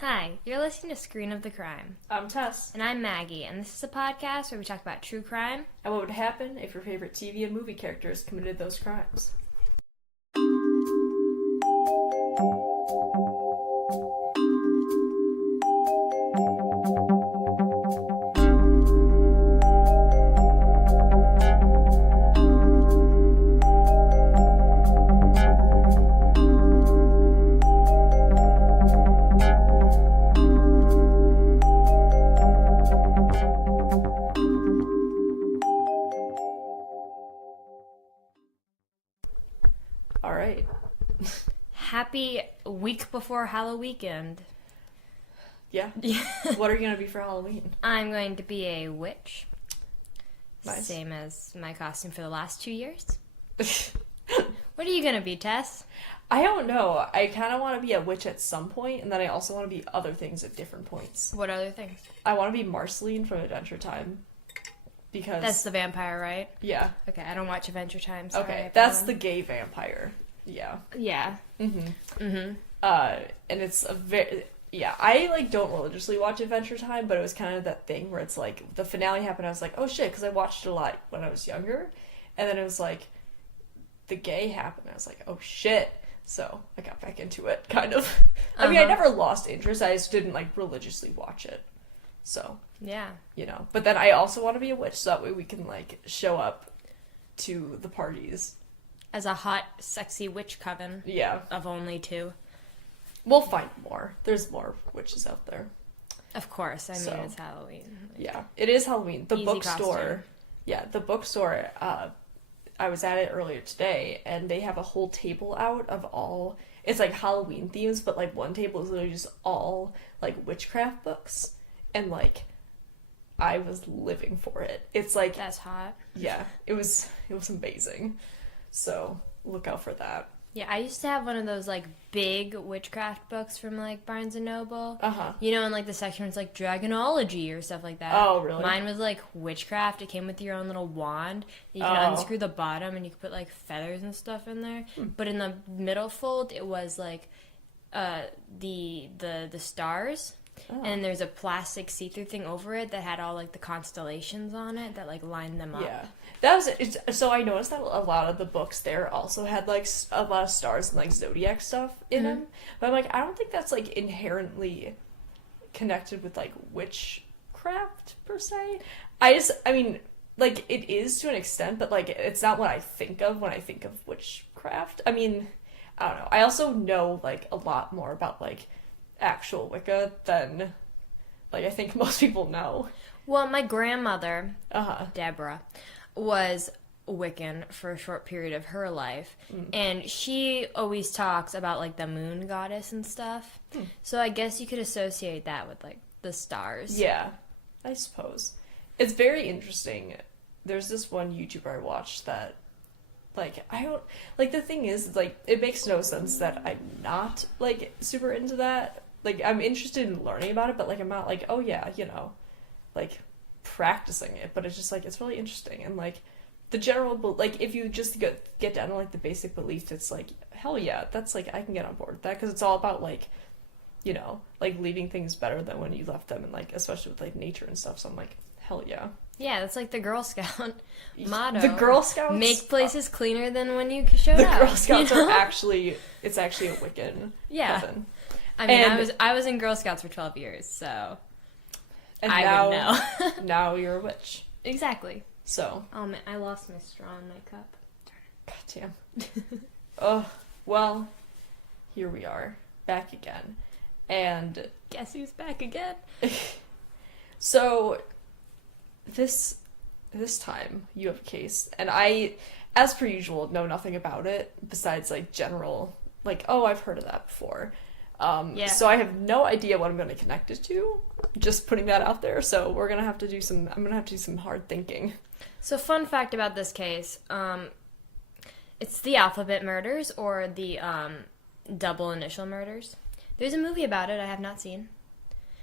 Hi, you're listening to Screen of the Crime. I'm Tess. And I'm Maggie, and this is a podcast where we talk about true crime. And what would happen if your favorite TV and movie characters committed those crimes? All right. Happy week before Halloween. Yeah. What are you going to be for Halloween? I'm going to be a witch. Nice. Same as my costume for the last 2 years. What are you going to be, Tess? I don't know. I kind of want to be a witch at some point, and then I also want to be other things at different points. What other things? I want to be Marceline from Adventure Time. Because... That's the vampire, right? Yeah. Okay, I don't watch Adventure Time. Sorry, Okay, that's the gay vampire. Yeah. Yeah. Mm-hmm. Mm-hmm. And it's a very... Yeah, I, don't religiously watch Adventure Time, but it was kind of that thing where it's, the finale happened, I was like, oh, shit, because I watched it a lot when I was younger, and then it was, the gay happened, I was like, oh, shit, so I got back into it, kind of. I mean, I never lost interest, I just didn't, religiously watch it, so. Yeah. But then I also want to be a witch, so that way we can, show up to the parties. As a hot, sexy witch coven. Yeah. Of only 2. We'll find more. There's more witches out there. Of course. I mean, So, it's Halloween. Yeah. It is Halloween. The Easy bookstore. costume. Yeah, the bookstore, I was at it earlier today, and they have a whole table out of all... It's, Halloween themes, but, one table is literally just all, witchcraft books. And, I was living for it. It's, That's hot. Yeah. It was amazing. So, look out for that. Yeah, I used to have one of those, big witchcraft books from, Barnes & Noble. Uh-huh. In, the section where it's, Dragonology or stuff like that. Oh, really? Mine was, witchcraft. It came with your own little wand. You could unscrew the bottom, and you could put, feathers and stuff in there. But in the middle fold, it was, the stars. Oh. And there's a plastic see-through thing over it that had all, the constellations on it that, lined them up. Yeah. That was it. So I noticed that a lot of the books there also had, a lot of stars and, zodiac stuff in them. But I'm I don't think that's, inherently connected with, witchcraft, per se. I mean, it is to an extent, but, it's not what I think of when I think of witchcraft. I mean, I don't know. I also know, a lot more about, actual Wicca than I think most people know. Well, my grandmother, Deborah, was Wiccan for a short period of her life, and she always talks about the moon goddess and stuff. So I guess you could associate that with the stars. Yeah, I suppose. It's very interesting. There's this one YouTuber I watched that I don't the thing is it makes no sense that I'm not super into that. I'm interested in learning about it, but, I'm not oh, yeah, practicing it, but it's just, it's really interesting, and, the general, if you just get down to, the basic belief, it's, hell yeah, that's, I can get on board with that, because it's all about, leaving things better than when you left them, and, especially with, nature and stuff, so I'm hell yeah. Yeah, that's the Girl Scout motto. The Girl Scouts... Make places cleaner than when you showed up. The Girl Scouts are actually... It's actually a Wiccan coven. I mean, I was in Girl Scouts for 12 years, so and I now, would know. Now you're a witch. Exactly. So. Oh man, I lost my straw in my cup. God damn. Oh, well, here we are, back again. And... Guess who's back again? So, this time, you have a case, and I, as per usual, know nothing about it, besides, general, oh, I've heard of that before. Yeah. So I have no idea what I'm going to connect it to. Just putting that out there. So I'm going to have to do some hard thinking. So fun fact about this case, it's the alphabet murders or the double initial murders. There's a movie about it I have not seen.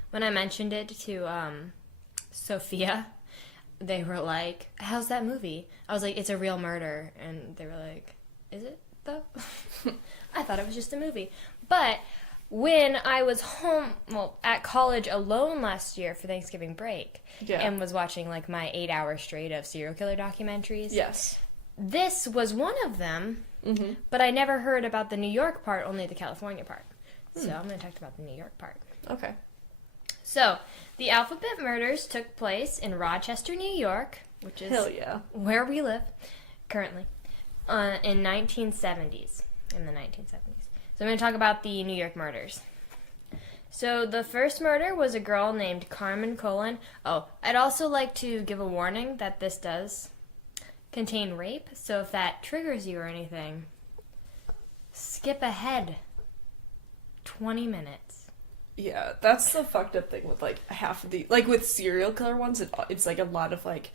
When I mentioned it to Sophia, they were like, how's that movie? I was like, it's a real murder. And they were like, is it though? I thought it was just a movie. But when I was home, at college alone last year for Thanksgiving break, and was watching like my 8-hour straight of serial killer documentaries. Yes. This was one of them, but I never heard about the New York part, only the California part. So I'm going to talk about the New York part. Okay. So, the Alphabet murders took place in Rochester, New York, which is where we live currently, in 1970s. In the 1970s. So I'm going to talk about the New York murders. So the first murder was a girl named Carmen Colon. Oh, I'd also like to give a warning that this does contain rape. So if that triggers you or anything, skip ahead 20 minutes. Yeah, that's the fucked up thing with like half of the, like with serial killer ones, it's like a lot of like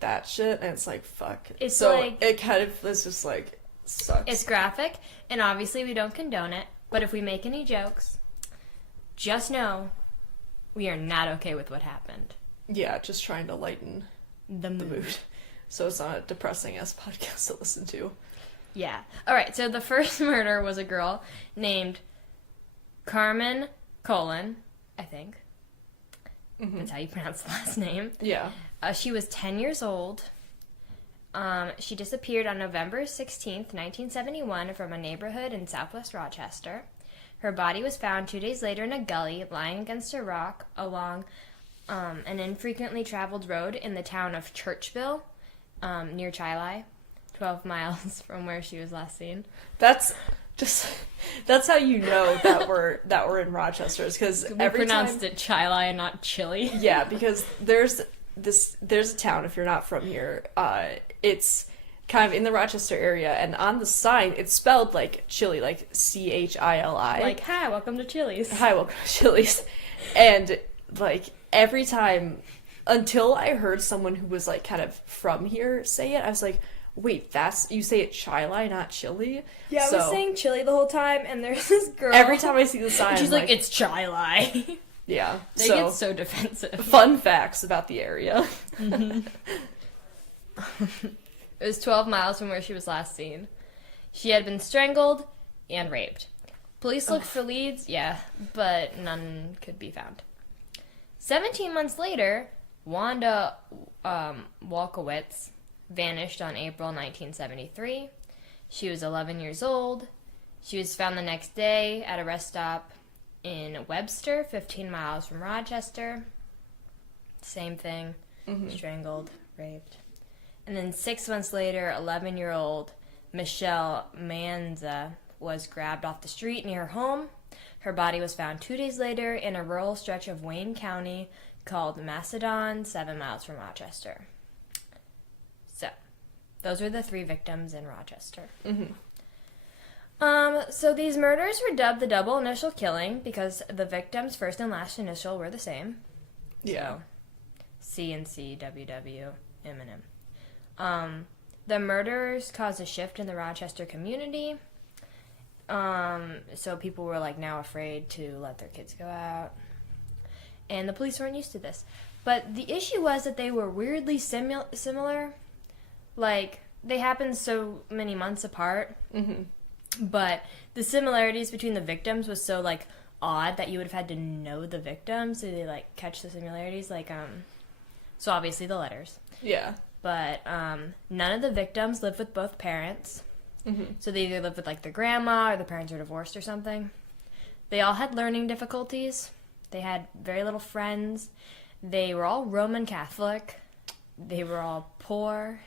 that shit, and it's like fuck. It's so like, it kind of is just like sucks. It's graphic, and obviously we don't condone it, but if we make any jokes, just know we are not okay with what happened. Yeah, just trying to lighten the mood. So it's not a depressing ass podcast to listen to. Yeah. Alright, so the first murder was a girl named Carmen Colon, I think. That's how you pronounce the last name. Yeah. She was 10 years old. She disappeared on November 16th, 1971 from a neighborhood in southwest Rochester. Her body was found 2 days later in a gully lying against a rock along an infrequently traveled road in the town of Churchville, near Chili, 12 miles from where she was last seen. That's how you know that we're in Rochester, is because we pronounced it Chili and not chili. Yeah, because there's a town, if you're not from here, it's kind of in the Rochester area, and on the sign it's spelled like chili, like Chili, like hi, welcome to Chili's. Hi, welcome to Chili's. And like every time, until I heard someone who was like kind of from here say it, I was like, wait, you say it Chili, not chili? Yeah, I was saying chili the whole time, and there's this girl. Every time I see the sign, she's like, it's Chili. Yeah. They get so defensive. Fun facts about the area. It was 12 miles from where she was last seen. She had been strangled and raped. Police looked for leads, but none could be found. 17 months later, Wanda Walkowitz vanished on April 1973. She was 11 years old. She was found the next day at a rest stop in Webster, 15 miles from Rochester. Same thing. Strangled, raped. And then 6 months later, 11-year-old Michelle Manza was grabbed off the street near her home. Her body was found 2 days later in a rural stretch of Wayne County called Macedon, 7 miles from Rochester. So, those were the 3 victims in Rochester. So these murders were dubbed the double initial killing because the victim's first and last initial were the same. Yeah. So, C and C, WW, M and M. The murders caused a shift in the Rochester community. So people were like now afraid to let their kids go out. And the police weren't used to this. But the issue was that they were weirdly similar. Like, they happened so many months apart. But the similarities between the victims was so, like, odd that you would have had to know the victims so they, like, catch the similarities. Like, so obviously the letters. Yeah. But none of the victims lived with both parents. So they either lived with, like, their grandma or the parents were divorced or something. They all had learning difficulties. They had very little friends. They were all Roman Catholic. They were all poor.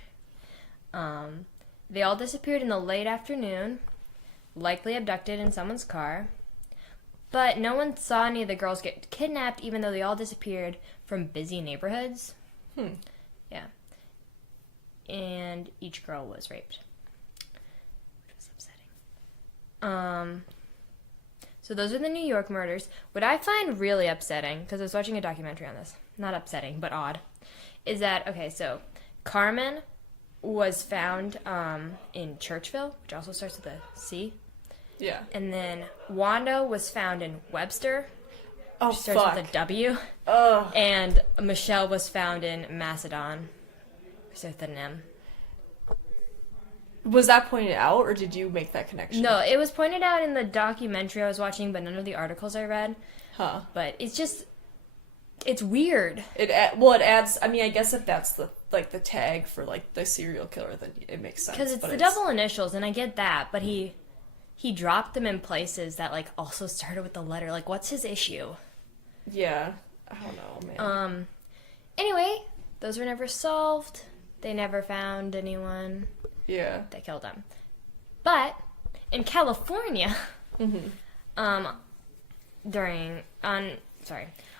They all disappeared in the late afternoon, likely abducted in someone's car. But no one saw any of the girls get kidnapped, even though they all disappeared from busy neighborhoods. Yeah. And each girl was raped. Which was upsetting. So those are the New York murders. What I find really upsetting, because I was watching a documentary on this, not upsetting, but odd, is that, okay, so Carmen was found in Churchville, which also starts with a C. Yeah. And then Wanda was found in Webster, which starts fuck. with a W. Ugh. And Michelle was found in Macedon, which starts with an M. Was that pointed out, or did you make that connection? No, it was pointed out in the documentary I was watching, but none of the articles I read. Huh. But it's just, it's weird. It adds, I mean, I guess if that's the tag for, like, the serial killer, then it makes sense. Because it's the double initials, and I get that, but he dropped them in places that, like, also started with the letter. Like, what's his issue? Yeah. I don't know, man. Anyway, those were never solved. They never found anyone. Yeah. That killed him. But in California, on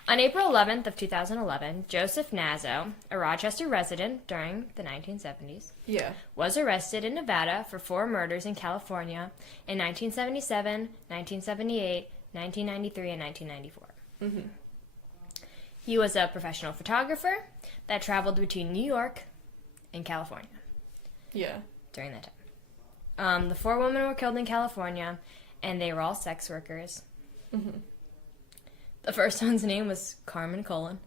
April 11th of 2011, Joseph Nazo, a Rochester resident during the 1970s, was arrested in Nevada for 4 murders in California in 1977, 1978, 1993, and 1994. He was a professional photographer that traveled between New York and California. Yeah. During that time. The 4 women were killed in California, and they were all sex workers. The first one's name was Carmen Cullen.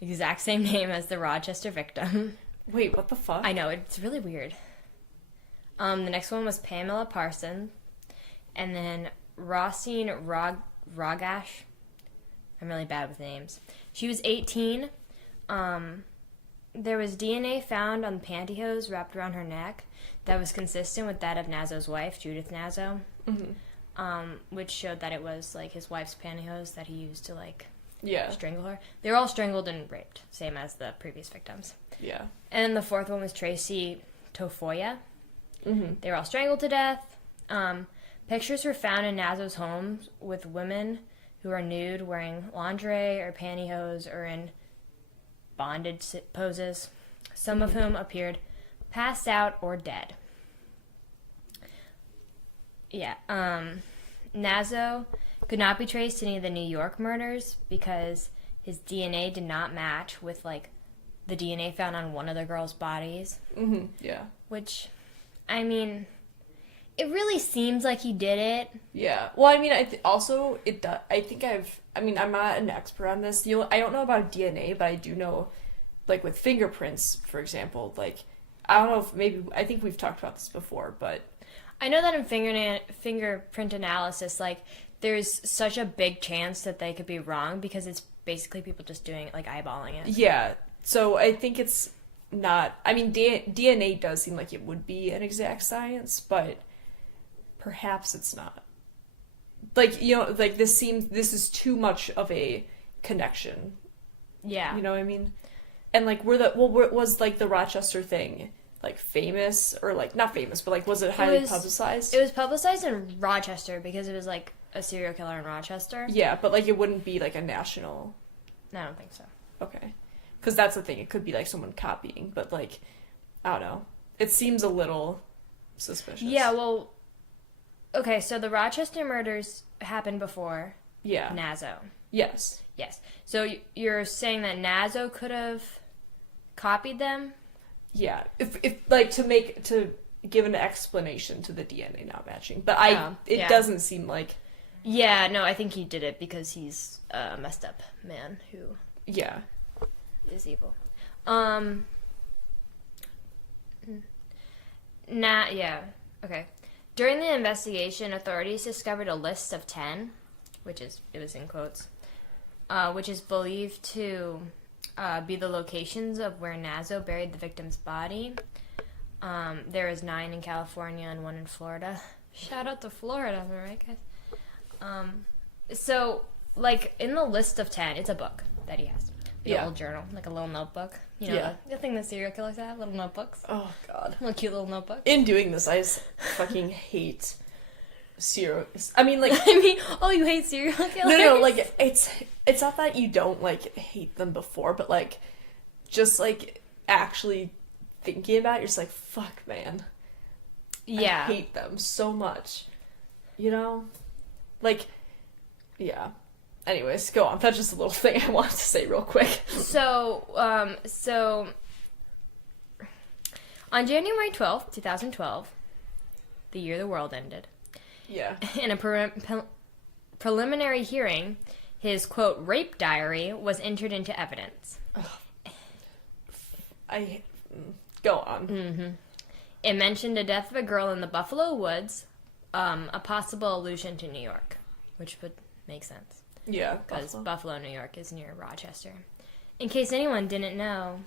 Exact same name as the Rochester victim. Wait, what the fuck? I know, it's really weird. The next one was Pamela Parson. And then Rosine Rogash. I'm really bad with names. She was 18. There was DNA found on pantyhose wrapped around her neck that was consistent with that of Nazo's wife, Judith Nazo, which showed that it was, like, his wife's pantyhose that he used to, like, strangle her. They were all strangled and raped, same as the previous victims. Yeah. And the 4th one was Tracy Tofoya. They were all strangled to death. Pictures were found in Nazo's home with women who are nude, wearing lingerie or pantyhose, or in bondage poses, some of whom appeared passed out or dead. Yeah, Nazo could not be traced to any of the New York murders because his DNA did not match with, like, the DNA found on one of the girls' bodies. Yeah. Which, I mean, it really seems like he did it. Yeah. Well, I mean, I'm not an expert on this. I don't know about DNA, but I do know, like, with fingerprints, for example, like, I don't know if I think we've talked about this before, but I know that in fingerprint analysis, like, there's such a big chance that they could be wrong because it's basically people just doing it, like, eyeballing it. Yeah. So I think it's not, I mean, DNA does seem like it would be an exact science, but perhaps it's not. Like, like, this is too much of a connection. Yeah. You know what I mean? And, like, was, like, the Rochester thing, like, famous? Or, like, not famous, but, like, was it highly publicized? It was publicized in Rochester because it was, like, a serial killer in Rochester. Yeah, but, like, it wouldn't be, like, a national... No, I don't think so. Okay. Because that's the thing. It could be, like, someone copying, but, like, I don't know. It seems a little suspicious. Yeah, well... Okay, so the Rochester murders happened before Nazo. Yes. Yes. So you're saying that Nazo could have copied them? Yeah. If like, to give an explanation to the DNA not matching. But it doesn't seem like... Yeah, no, I think he did it because he's a messed up man who... Yeah. Is evil. Okay. During the investigation, authorities discovered a list of 10, it was in quotes, which is believed to be the locations of where Nazo buried the victim's body. There was 9 in California and 1 in Florida. Shout out to Florida, am I right, guys? So, like, in the list of 10, it's a book that he has. A little journal, like a little notebook. You know, the thing that serial killers have, little notebooks. Oh, God. Little cute little notebooks. In doing this, I just fucking hate serial... I mean, like... you hate serial killers? No, like, it's not that you don't, like, hate them before, but, like, just, like, actually thinking about it, you're just like, fuck, man. Yeah. I hate them so much. You know? Like, yeah. Anyways, go on. That's just a little thing I wanted to say real quick. So on January 12th, 2012, the year the world ended. Yeah. In a preliminary hearing, his, quote, rape diary was entered into evidence. Go on. Mm-hmm. It mentioned a death of a girl in the Buffalo Woods, a possible allusion to New York, which would make sense. Yeah. Because Buffalo, New York is near Rochester. In case anyone didn't know,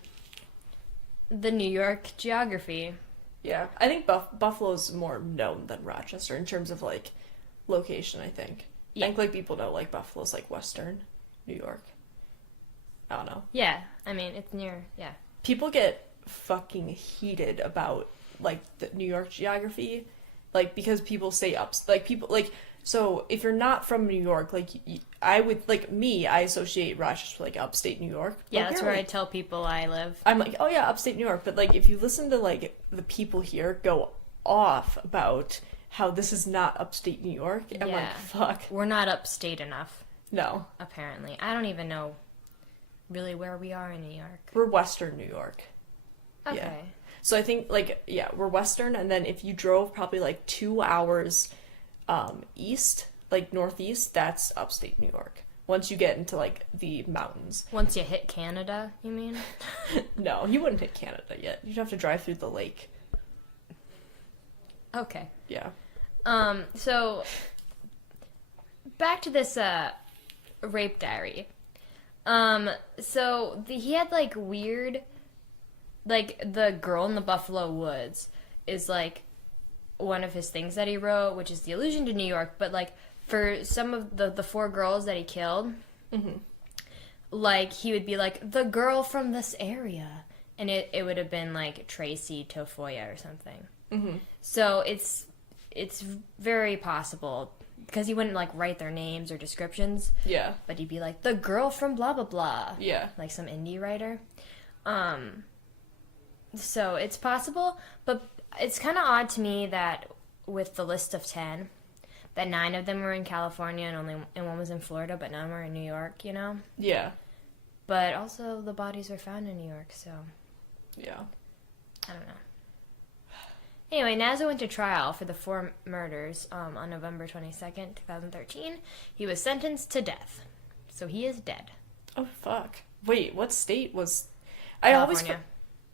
the New York geography. Yeah. I think Buffalo's more known than Rochester in terms of, like, location, I think. Yeah. I think, like, people know, like, Buffalo's, like, Western New York. I don't know. Yeah, I mean, it's near, yeah. People get fucking heated about, like, the New York geography, like, because people say so if you're not from New York, like, I would, like, I associate Rochester with, like, upstate New York. Yeah, that's where I tell people I live. I'm like, oh yeah, upstate New York, but, like, if you listen to, like, the people here go off about how this is not upstate New York, I'm like, fuck. We're not upstate enough. No. Apparently. I don't even know really where we are in New York. We're Western New York. Okay. Yeah. So I think, like, yeah, we're Western, and then if you drove probably, like, 2 hours east, like, northeast, that's upstate New York. Once you get into, like, the mountains. Once you hit Canada, you mean? No, you wouldn't hit Canada yet. You'd have to drive through the lake. Okay. Yeah. So, back to this, rape diary. He had, like, weird, like, the girl in the Buffalo Woods is, like, one of his things that he wrote, which is the allusion to New York, but, like, for some of the 4 girls that he killed, like, he would be like, the girl from this area, and it would have been, like, Tracy Tofoya or something. So it's very possible, because he wouldn't, like, write their names or descriptions. Yeah. But he'd be like, the girl from blah, blah, blah. Yeah. Like some indie writer. So it's possible, but it's kind of odd to me that with the list of 10, that 9 of them were in California and one was in Florida, but none were in New York, you know? Yeah. But also the bodies were found in New York, so... Yeah. I don't know. Anyway, Nazo went to trial for the 4 murders on November 22nd, 2013. He was sentenced to death. So he is dead. Oh, fuck. Wait, what state was... California.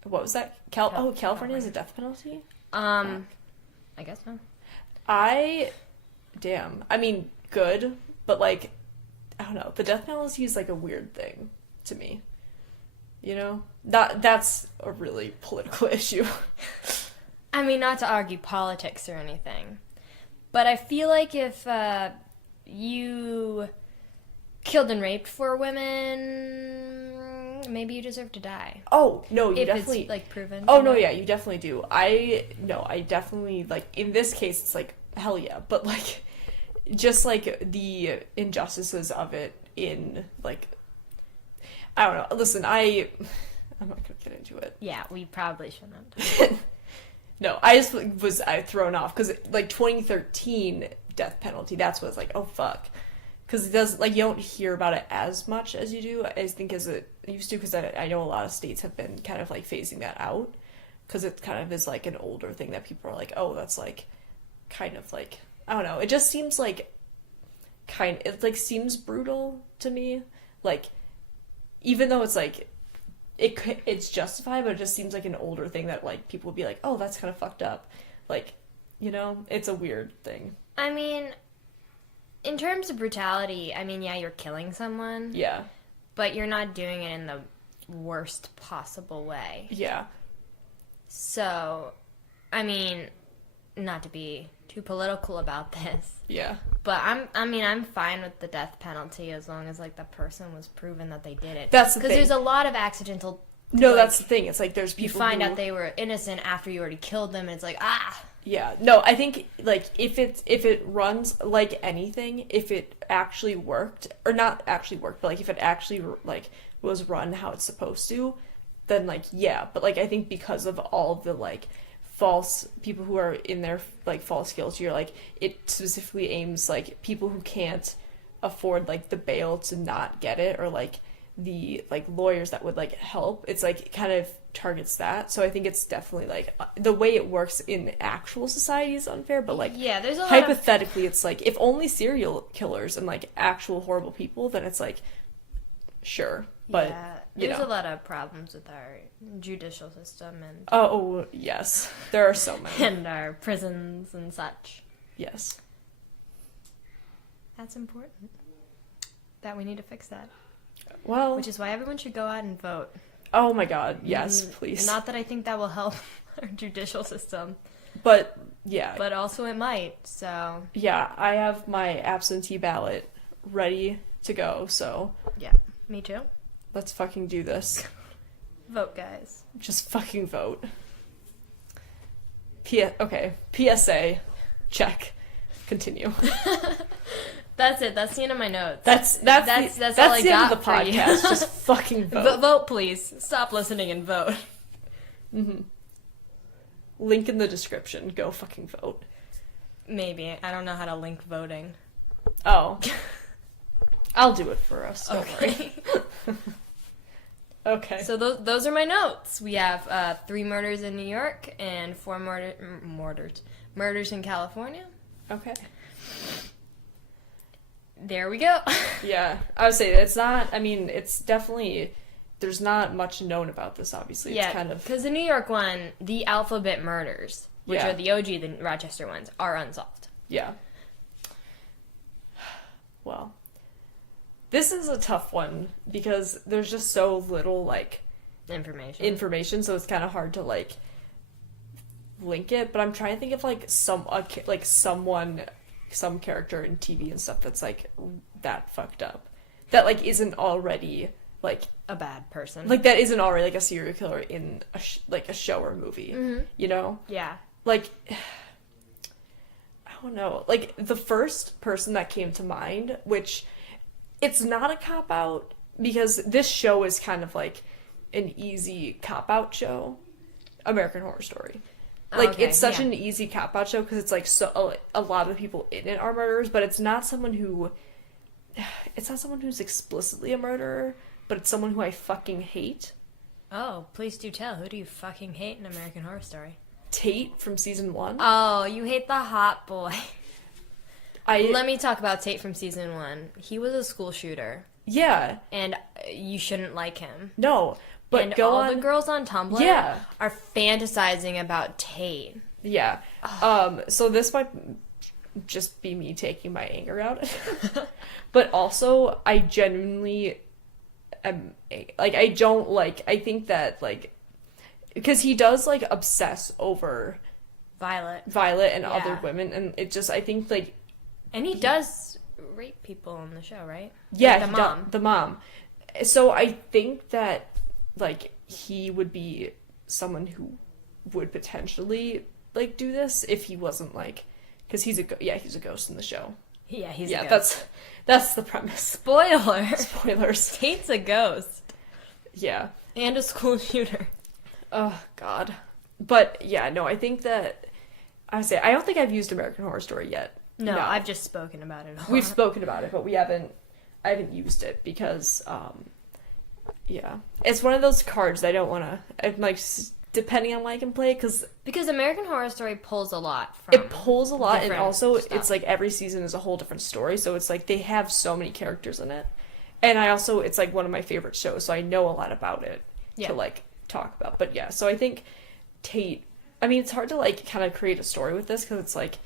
What was that? California is a death penalty? I guess so. Damn. I mean, good, but, like, I don't know. The death penalty is, like, a weird thing to me. You know? That's a really political issue. I mean, not to argue politics or anything, but I feel like if you killed and raped 4 women, maybe you deserve to die. Oh, no, you if definitely... it's, like, proven. Oh, no, yeah, you definitely do. I definitely, like, in this case, it's, like, hell yeah. But, like, just, like, the injustices of it in, like... I don't know. Listen, I'm not gonna get into it. Yeah, we probably shouldn't. No, I just was thrown off, because, like, 2013 death penalty, that's what it's like, oh, fuck. Because it does, like, you don't hear about it as much as you do, I think, as it used to, because I know a lot of states have been kind of, like, phasing that out, because it kind of is, like, an older thing that people are like, oh, that's, like, kind of, like, I don't know, it just seems, like, it, like, seems brutal to me, like, even though it's, like, it's justified, but it just seems like an older thing that, like, people would be like, oh, that's kind of fucked up. Like, you know, it's a weird thing. I mean, in terms of brutality, I mean, yeah, you're killing someone. Yeah. But you're not doing it in the worst possible way. Yeah. So, I mean, not to be too political about this. Yeah. But I'm fine with the death penalty as long as, like, the person was proven that they did it. That's the thing. Because there's a lot of accidental... No, like, that's the thing. It's like there's people you find out they were innocent after you already killed them, and it's like, ah! Yeah. No, I think, like, if it runs like anything, if it actually worked, or not actually worked, but, like, if it actually, like, was run how it's supposed to, then, like, yeah. But, like, I think because of all the, like... false people who are in their, like, false guilt, you're like, it specifically aims, like, people who can't afford, like, the bail to not get it, or, like, the, like, lawyers that would, like, help. It's, like, kind of targets that. So I think it's definitely, like, the way it works in actual society is unfair, but, like, yeah, there's a hypothetically, it's, like, if only serial killers and, like, actual horrible people, then it's, like, sure. But, yeah, you there's know. a lot of problems with our judicial system and Oh, yes. There are so many. and our prisons and such. Yes. That's important. That we need to fix that. Well, Which is why everyone should go out and vote. oh my god, yes, please. Not that I think that will help our judicial system, But, yeah. but also it might, so... Yeah, I have my absentee ballot ready to go, so Yeah, me too. let's fucking do this. Vote, guys. Just fucking vote. Okay, PSA, check. Continue. That's it. That's the end of my notes. That's all I the got end of the for you. podcast. Just fucking vote. Vote, please. Stop listening and vote. Mm-hmm. Link in the description. Go fucking vote. Maybe. I don't know how to link voting. Oh. I'll do it for us. Don't Okay. worry. Okay. So those are my notes. We have 3 murders in New York and 4 murders in California. Okay. There we go. Yeah, I would say it's not. I mean, it's definitely. There's not much known about this. Obviously, Yeah, it's kind of. because the New York one, the alphabet murders, which Yeah. are the OG, the Rochester ones, are unsolved. Yeah. Well, this is a tough one because there's just so little like Information. so it's kind of hard to like link it. But I'm trying to think of like some character in TV and stuff that's like that fucked up, that like isn't already like A bad person. that isn't already like a serial killer in a show or movie. Mm-hmm. You know, Yeah. like. I don't know. Like, the first person that came to mind, which it's not a cop-out, because this show is kind of like an easy cop-out show. American Horror Story. Like, Okay, it's such yeah. an easy cop-out show, because it's like a lot of the people in it are murderers, but it's not someone who's explicitly a murderer, but it's someone who I fucking hate. Oh, please do tell. Who do you fucking hate in American Horror Story? Tate from season 1. Oh, you hate the hot boy. Let Let me talk about Tate from season 1. He was a school shooter, Yeah. and you shouldn't like him. No. But and go all on. the girls on Tumblr Yeah. are fantasizing about Tate. Yeah. So this might just be me taking my anger out. But also, I genuinely am, like, I think that, like, because he does, like, obsess over Violet. Violet and Yeah. other women, and it just, I think, like, And he does rape people on the show, right? yeah, Like the mom. the mom. So I think that, like, he would be someone who would potentially, like, do this if he wasn't, like, because he's a ghost in the show. Yeah, he's Yeah, a ghost. that's the premise. Spoiler. Spoilers. Tate's a ghost. Yeah. And a school shooter. Oh, God. But, yeah, no, I think that, I don't think I've used American Horror Story yet. No, I've just spoken about it a lot. We've spoken about it, but I haven't used it because, yeah. It's one of those cards that I don't want to, like, depending on when I can play, because American Horror Story pulls a lot from it pulls a lot, and different also stuff. it's like every season is a whole different story, so it's like they have so many characters in it. And it's like one of my favorite shows, so I know a lot about it to, like, talk about. But yeah, so I think Tate, I mean, it's hard to, like, kind of create a story with this, because it's like,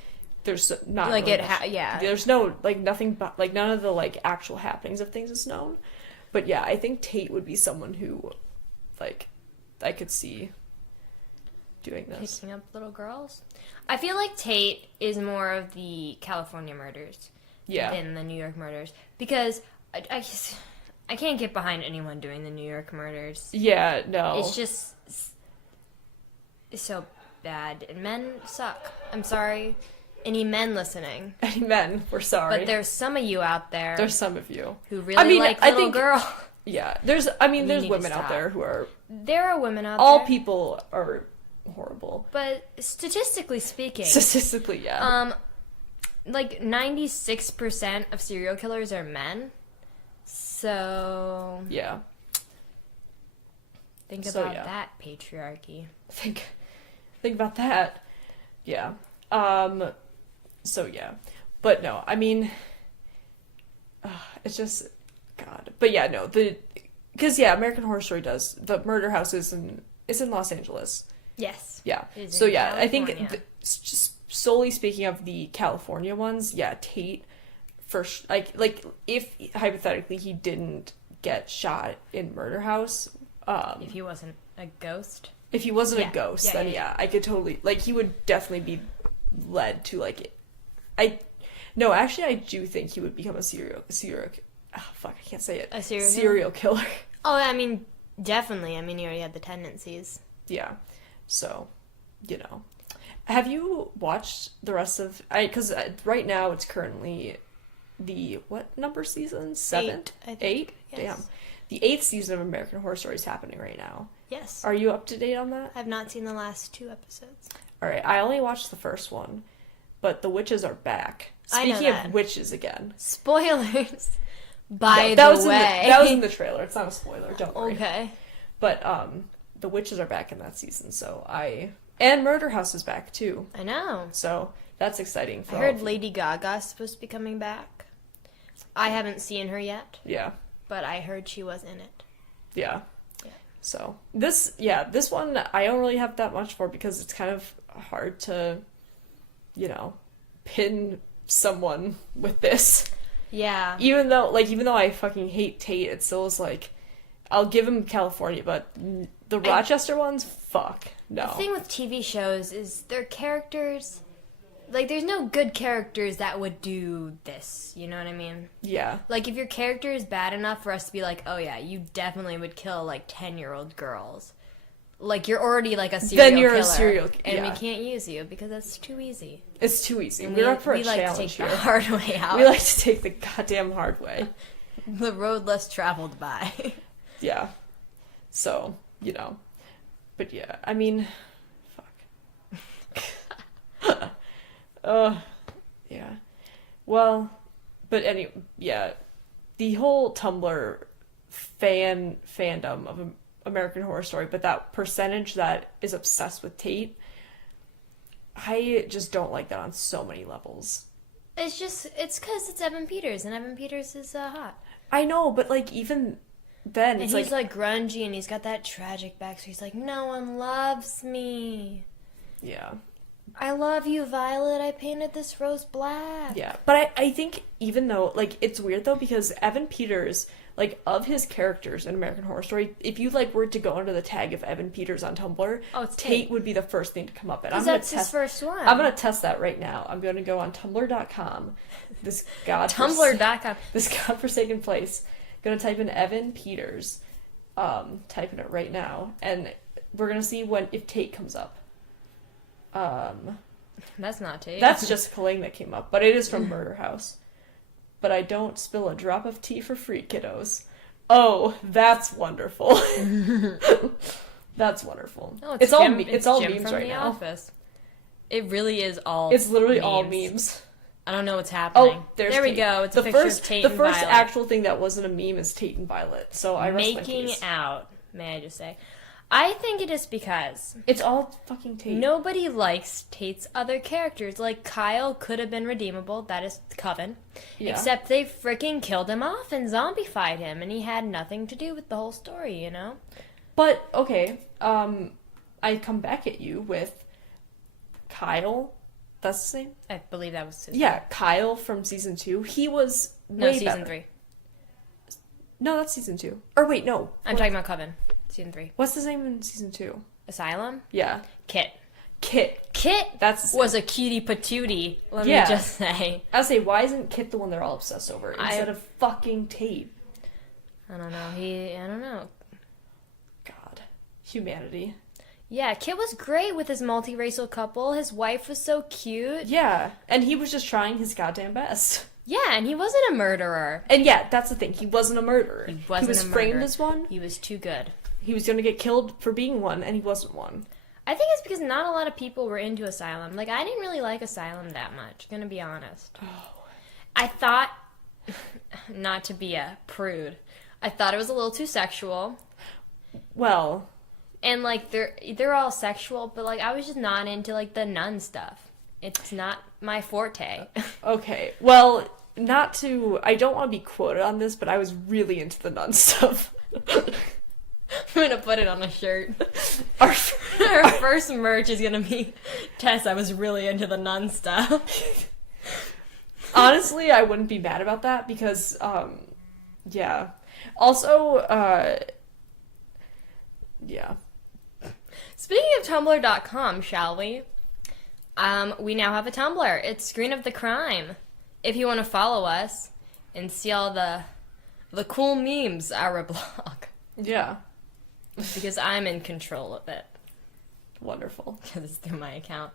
there's not like really yeah. there's no, like, nothing but, like, none of the, like, actual happenings of things is known. But yeah, I think Tate would be someone who, like, I could see doing this. Picking up little girls. I feel like Tate is more of the California murders than the New York murders, because I can't get behind anyone doing the New York murders. Yeah, no. It's just so bad, and men suck. I'm sorry. Any men listening. Any men, we're sorry. But there's some of you out there. There's some of you who really like little girl. Yeah, there's need to women out stop. there who are. There are women out All there. people are horrible. But statistically speaking. Statistically, yeah. Like 96% of serial killers are men. So. Yeah. Think about that, patriarchy. Think about that. Yeah. So yeah. But no, I mean, it's just, God. But yeah, no, Because, yeah, American Horror Story does. The murder house is in Los Angeles. Yes. Yeah. It is So, in yeah, I think California. just solely speaking of the California ones, yeah, Tate, like if hypothetically he didn't get shot in murder house, If he wasn't a ghost. if he wasn't Yeah. a ghost, Yeah, then yeah. I could totally, like, he would definitely be led to, like, actually, I do think he would become a fuck, I can't say it. A serial Serial killer. Oh, I mean, definitely. I mean, he already had the tendencies. Yeah. So, you know. Have you watched the rest of, because right now it's currently the, what number season? 7? 8, I think. 8? Yes. Damn. The 8th season of American Horror Story is happening right now. Yes. Are you up to date on that? I've not seen the last 2 episodes. Alright, I only watched the first one, but the witches are back. I know Speaking that. of witches again. Spoilers. By That the was way. that was in the trailer. It's not a spoiler, don't worry. Okay. But the witches are back in that season, so and Murder House is back too. I know. So that's exciting for I all heard of- Lady Gaga's supposed to be coming back. I haven't seen her yet, Yeah. but I heard she was in it. Yeah. Yeah. So this one I don't really have that much for because it's kind of hard to, pin someone with this. Yeah. Even though I fucking hate Tate, it still is like, I'll give him California, but the Rochester ones, fuck, no. The thing with TV shows is their characters, like, there's no good characters that would do this, you know what I mean? Yeah. Like, if your character is bad enough for us to be like, oh yeah, you definitely would kill, like, 10-year-old girls. Like, you're already, like, a serial Then you're killer. a serial And yeah. we can't use you because that's too easy. It's too easy. And We're up for a we like to challenge take here. the hard way out. We like to take the goddamn hard way. The road less traveled by. Yeah. So, But yeah, I mean, fuck. Yeah. Well, but anyway, yeah. The whole Tumblr fandom of American Horror Story, but that percentage that is obsessed with Tate, I just don't like that on so many levels. It's because it's Evan Peters, and Evan Peters is hot. I know, but like even then, And it's he's like grungy, and he's got that tragic backstory. He's like, no one loves me. yeah. I love you, Violet. I painted this rose black. Yeah, but I think even though, like, it's weird though, because Evan Peters, like, of his characters in American Horror Story, if you, like, were to go under the tag of Evan Peters on Tumblr, Oh, it's Tate would be the first thing to come up. And I'm Because gonna that's test, his first one. I'm gonna test that right now. I'm gonna go on Tumblr.com, Tumblr.com. this godforsaken place. Gonna type in Evan Peters, typing it right now, and we're gonna see if Tate comes up. That's not Tate. That's Jessica Lange that came up, but it is from Murder House. But I don't spill a drop of tea for free, kiddos. Oh, that's wonderful. That's wonderful. Oh, it's Jim, all it's all Jim memes from right The now. Office. It really is all. It's literally all memes. I don't know what's happening. Oh, there we Tate. go. It's the a picture first, of Tate the and first Violet. actual thing that wasn't a meme is Tate and Violet. So I rest my Making case. out. May I just say? I think it is because It's all fucking Tate. nobody likes Tate's other characters. Like, Kyle could have been redeemable. That is Coven. Yeah. Except they freaking killed him off and zombified him, and he had nothing to do with the whole story, you know? But okay, I come back at you with Kyle. That's his name. I believe that was his Yeah, Kyle from season 2. He was No, way season better. 3. No, that's season 2. Or wait, no. I'm talking about Coven. Season 3. What's his name in season 2? Asylum? Yeah. Kit. Kit. Kit That's his was a cutie patootie, let Yeah. me just say. I was say, why isn't Kit the one they're all obsessed over instead of fucking Tate? I don't know. I don't know. God. Humanity. Yeah, Kit was great with his multiracial couple. His wife was so cute. Yeah. And he was just trying his goddamn best. Yeah, and he wasn't a murderer. And yeah, that's the thing. He wasn't a murderer. He wasn't was a framed murderer. as one. He was too good. He was going to get killed for being one, and he wasn't one. I think it's because not a lot of people were into Asylum. Like, I didn't really like Asylum that much, gonna be honest. Oh. I thought, not to be a prude, I thought it was a little too sexual. Well, And, like, they're all sexual, but, like, I was just not into, like, the nun stuff. It's not my forte. okay. Well, I don't want to be quoted on this, but I was really into the nun stuff. I'm gonna put it on a shirt. Our Our first merch is gonna be Tess, I was really into the nun stuff. Honestly, I wouldn't be mad about that because, yeah. Also, yeah. Speaking of Tumblr.com, shall we? We now have a Tumblr. It's Screen of the Crime. If you want to follow us and see all the cool memes, our blog. Yeah. Because I'm in control of it. Wonderful. Because it's through my account.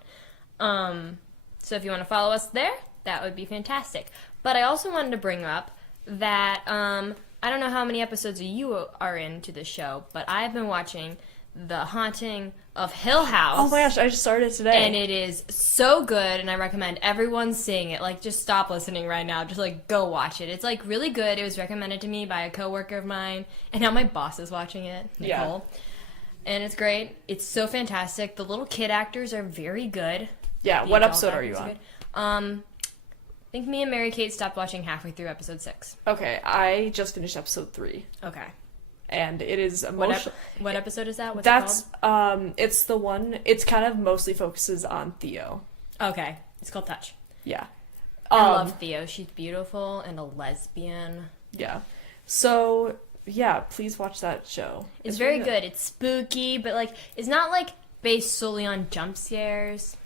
So if you want to follow us there, that would be fantastic. But I also wanted to bring up that, I don't know how many episodes you are into the show, but I've been watching The Haunting of Hill House. Oh my gosh, I just started today. And it is so good, and I recommend everyone seeing it. Like, just stop listening right now. Just, like, go watch it. It's, like, really good. It was recommended to me by a coworker of mine, and now my boss is watching it, Nicole. Yeah. And it's great. It's so fantastic. The little kid actors are very good. Yeah, what episode are you on? I think me and Mary Kate stopped watching halfway through episode 6. Okay, I just finished episode 3. Okay. And it is what episode is that? What's it called? It's the one, it's kind of mostly focuses on Theo. Okay. It's called Touch. Yeah. I love Theo. She's beautiful and a lesbian. Yeah. So, yeah, please watch that show. It's very good. It's spooky, but, like, it's not, like, based solely on jump scares.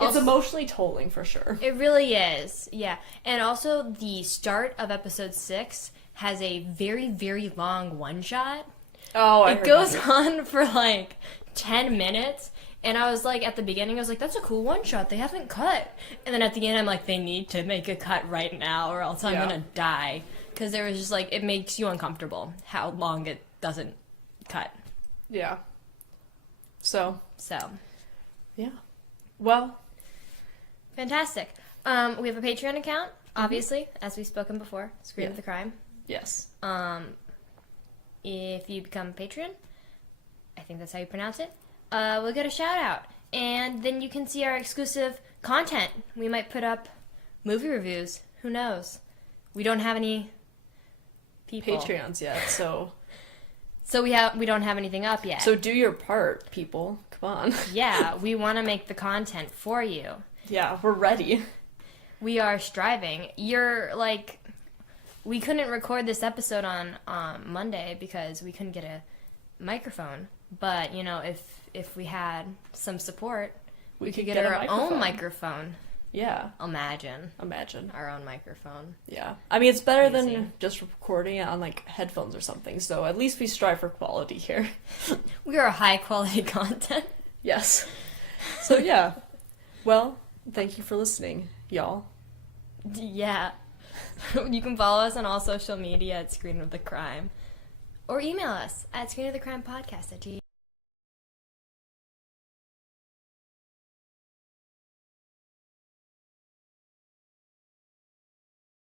It's emotionally tolling, for sure. It really is, yeah. And also, the start of episode 6 has a very, very long one-shot. Oh, I heard it goes on for, like, 10 minutes. And I was like, at the beginning, I was like, that's a cool one-shot. They haven't cut. And then at the end, I'm like, they need to make a cut right now or else I'm going to die. Because there was just, like, it makes you uncomfortable how long it doesn't cut. Yeah. So. Yeah. Well. Fantastic. We have a Patreon account, obviously, as we've spoken before. Screen of the Crime. Yes. If you become a patron, I think that's how you pronounce it, we'll get a shout out. And then you can see our exclusive content. We might put up movie reviews. Who knows? We don't have any people. Patreons yet, so we don't have anything up yet. So do your part, people. Come on. Yeah, we want to make the content for you. Yeah, we're ready. We are striving. We couldn't record this episode on Monday because we couldn't get a microphone. But, you know, if we had some support, we could get our own microphone. Yeah. Imagine. Our own microphone. Yeah. I mean, it's better than just recording it on, like, headphones or something. So at least we strive for quality here. We are high-quality content. Yes. So, yeah. Well, thank you for listening, y'all. Yeah. You can follow us on all social media at Screen of the Crime. Or email us at screenofthecrimepodcast@gmail.com.